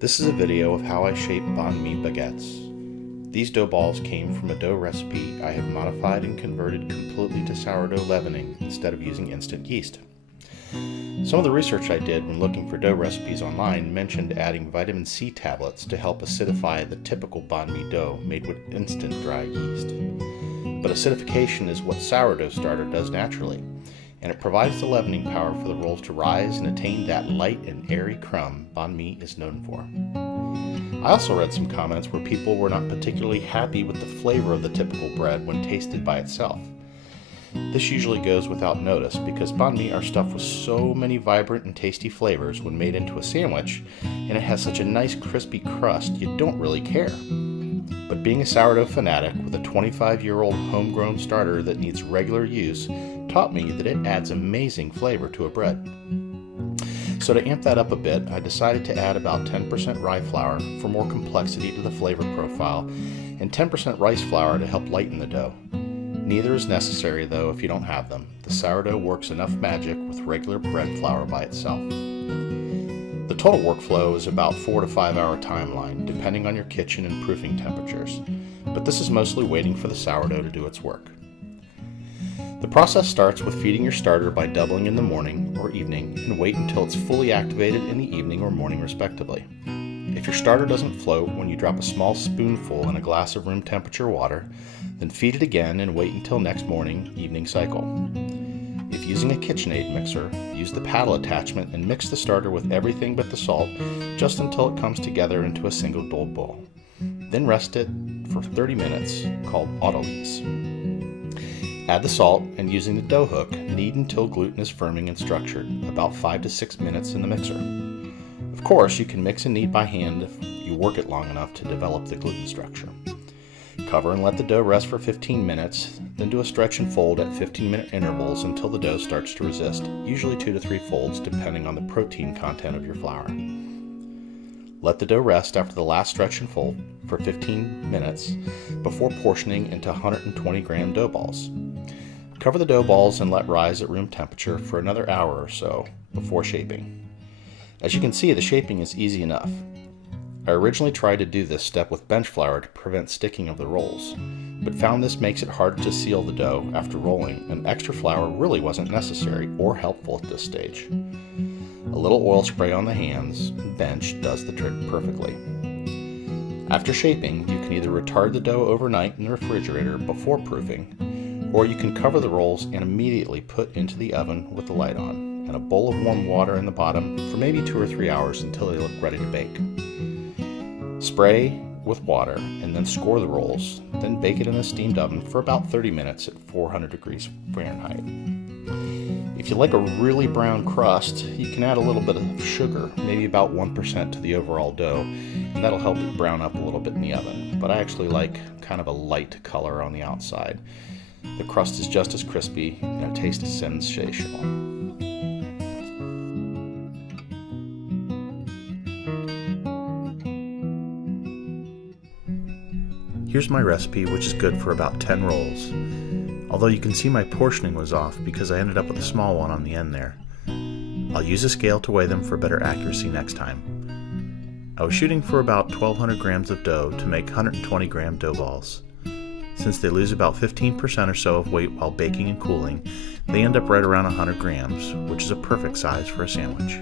This is a video of how I shape Bahn Mi baguettes. These dough balls came from a dough recipe I have modified and converted completely to sourdough leavening instead of using instant yeast. Some of the research I did when looking for dough recipes online mentioned adding vitamin C tablets to help acidify the typical Bahn Mi dough made with instant dry yeast. But acidification is what sourdough starter does naturally, and it provides the leavening power for the rolls to rise and attain that light and airy crumb Bahn Mi is known for. I also read some comments where people were not particularly happy with the flavor of the typical bread when tasted by itself. This usually goes without notice because Bahn Mi are stuffed with so many vibrant and tasty flavors when made into a sandwich, and it has such a nice crispy crust you don't really care. But being a sourdough fanatic with a 25-year-old homegrown starter that needs regular use taught me that it adds amazing flavor to a bread. So to amp that up a bit, I decided to add about 10% rye flour for more complexity to the flavor profile and 10% rice flour to help lighten the dough. Neither is necessary though if you don't have them. The sourdough works enough magic with regular bread flour by itself. The total workflow is about 4 to 5 hour timeline depending on your kitchen and proofing temperatures, but this is mostly waiting for the sourdough to do its work. The process starts with feeding your starter by doubling in the morning or evening and wait until it's fully activated in the evening or morning respectively. If your starter doesn't float when you drop a small spoonful in a glass of room temperature water, then feed it again and wait until next morning, evening cycle. If using a KitchenAid mixer, use the paddle attachment and mix the starter with everything but the salt just until it comes together into a single dough ball. Then rest it for 30 minutes, called autolyse. Add the salt and using the dough hook, knead until gluten is firming and structured, about 5 to 6 minutes in the mixer. Of course, you can mix and knead by hand if you work it long enough to develop the gluten structure. Cover and let the dough rest for 15 minutes, then do a stretch and fold at 15-minute intervals until the dough starts to resist, usually 2 to 3 folds depending on the protein content of your flour. Let the dough rest after the last stretch and fold for 15 minutes before portioning into 120 gram dough balls. Cover the dough balls and let rise at room temperature for another hour or so before shaping. As you can see, the shaping is easy enough. I originally tried to do this step with bench flour to prevent sticking of the rolls, but found this makes it hard to seal the dough after rolling, and extra flour really wasn't necessary or helpful at this stage. A little oil spray on the hands and bench does the trick perfectly. After shaping, you can either retard the dough overnight in the refrigerator before proofing, or you can cover the rolls and immediately put into the oven with the light on, and a bowl of warm water in the bottom for maybe 2 or 3 hours until they look ready to bake. Spray with water and then score the rolls, then bake it in a steamed oven for about 30 minutes at 400 degrees Fahrenheit. If you like a really brown crust, you can add a little bit of sugar, maybe about 1% to the overall dough, and that'll help it brown up a little bit in the oven. But I actually like kind of a light color on the outside. The crust is just as crispy and it tastes sensational. Here's my recipe, which is good for about 10 rolls. Although you can see my portioning was off because I ended up with a small one on the end there. I'll use a scale to weigh them for better accuracy next time. I was shooting for about 1,200 grams of dough to make 120 gram dough balls. Since they lose about 15% or so of weight while baking and cooling, they end up right around 100 grams, which is a perfect size for a sandwich.